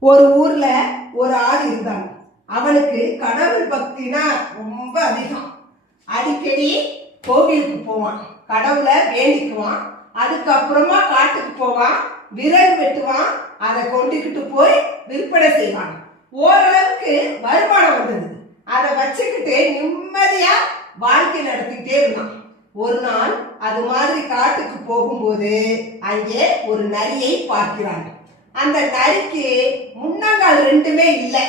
ஒரு ஊர்ல ஒரு ஆள் இருந்தாங்க அவளுக்கு கடவுள் பக்தினா ரொம்ப அதிகம். அடிக்கடி கோவிலுக்கு போவான். கடவுளை வேண்டிக்குவான். அதுக்கப்புறமா காட்டுக்கு போவான். விரல் வெட்டுவான். அதை கொண்டுக்கிட்டு போய் விற்பனை செய்வான். ஓரளவுக்கு வருமானம் வந்தது. அதை வச்சுக்கிட்டு நிம்மதியா வாழ்க்கை நடத்திக்கிட்டே இருந்தான். ஒரு நாள் அது மாதிரி காட்டுக்கு போகும்போது அங்கே ஒரு நரியை பார்க்கிறாங்க அந்த நரிக்கு முன்னங்கால் ரெண்டுமே இல்லை.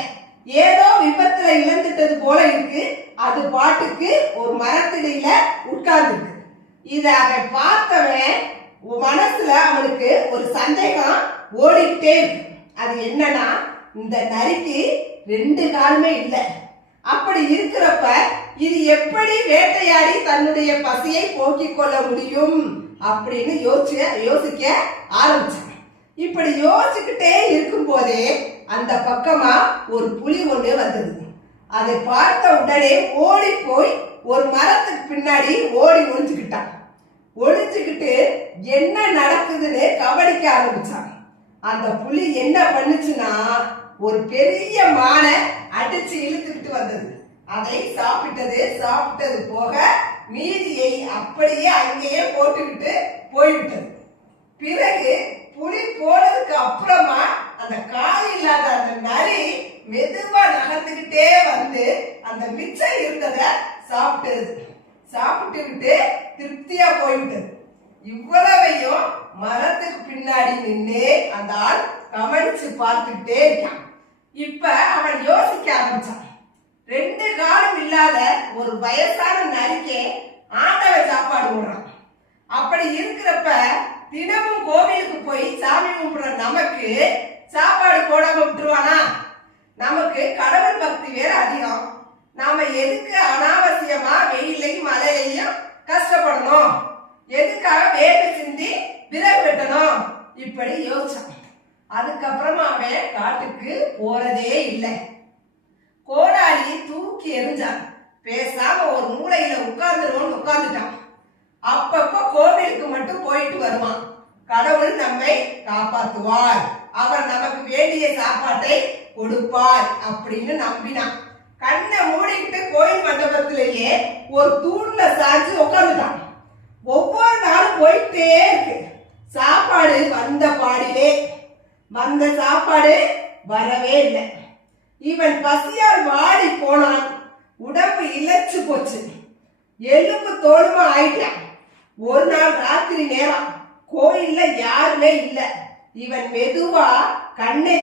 ஏதோ விபத்துல இழந்துட்டது போல இருக்கு. அது பாட்டுக்கு ஒரு மரத்தடியில உட்கார்ந்துருக்கு. இத அவன் பார்த்தவன் மனசுல அவனுக்கு ஒரு சந்தேகம் ஓடிக்கிட்டே இருக்கு. அது என்னன்னா இந்த நரிக்கு ரெண்டு காலுமே இல்லை. அப்படி இருக்கிறப்ப இது எப்படி வேட்டையாடி தன்னுடைய பசியை போக்கிக் கொள்ள முடியும் அப்படின்னு யோசிச்சு யோசிக்க ஆரம்பிச்சு இப்படி யோசிச்சுக்கிட்டே இருக்கும் போதே அந்த பக்கமா ஒரு புலி ஒண்ணு வந்தது. அதை பார்த்த உடனே ஓடி போய் ஒரு மரத்துக்கு பின்னாடி ஓடி ஒழிஞ்சுக்கிட்டான் ஒழிச்சுக்கிட்டு என்ன நடக்குதுன்னு கவனிக்க ஆரம்பிச்சான் அந்த புலி என்ன பண்ணுச்சுன்னா ஒரு பெரிய மானை அடிச்சு இழுத்துக்கிட்டு வந்தது. அதை சாப்பிட்டது சாப்பிட்டது போக மீதியை அப்படியே அங்கேயே போட்டுக்கிட்டு போய்விட்டது. பிறகு புலி போனதுக்கு அப்புறமா அந்த கால் இல்லாத அந்த நரி மெதுவா நகர்ந்துகிட்டே வந்து அந்த மிச்சம் இருந்தத சாப்பிட்டது. சாப்பிட்டு விட்டு திருப்தியா போய்விட்டது. இவ்வளவையும் மரத்துக்கு பின்னாடி நின்று அந்த ஆள் கவனிச்சு பார்த்துக்கிட்டே இருக்கான். இப்ப அவன் யோசிக்க ஆரம்பிச்சான். ரெண்டு காலம் இல்லாத ஒரு வயசான நரிக்கே ஆண்டவன் சாப்பாடு போடுறான். அப்படி இருக்கிறப்ப தினமும் கோவிலுக்கு போய் சாமி கும்பிடுற நமக்கு சாப்பாடு போடாம விட்டுருவானா? நமக்கு கடவுள் பக்தி வேற அதிகம். நாம எதுக்கு அனாவசியமா வெயிலையும் மழையிலையும் கஷ்டப்படணும்? எதுக்காக வேர்வை சிந்தி விறகு வெட்டணும்? இப்படி யோசிச்சான். அதுக்கப்புறமா அவன் காட்டுக்கு போறதே இல்லை. கோடாலி தூக்கி எரிஞ்சான் பேசாம ஒரு மூளையில உட்கார்ந்துருவோன்னு உட்கார்ந்துட்டான். அப்பப்ப கோவிலுக்கு மட்டும் போயிட்டு வருவான். கடவுள் நம்மை காப்பாத்துவார் அவர் நமக்கு வேண்டிய சாப்பாட்டை கொடுப்பார் அப்படின்னு நம்பினான். கண்ணை மூடிக்கிட்டு கோயில் மண்டபத்திலேயே ஒரு தூண்ல சாஞ்சு உட்காந்துட்டான் ஒவ்வொரு நாளும் போயிட்டே இருக்கு. சாப்பாடு வந்த பாடிலே. வந்த சாப்பாடு வரவே இல்லை. இவன் பசியால் வாடி போனான். உடம்பு இழைச்சு போச்சு. எலும்பு தோலுமா ஆயிட்டான். ஒரு நாள் ராத்திரி நேரம் கோயில்ல யாருமே இல்ல. இவன் மெதுவா கண்ணை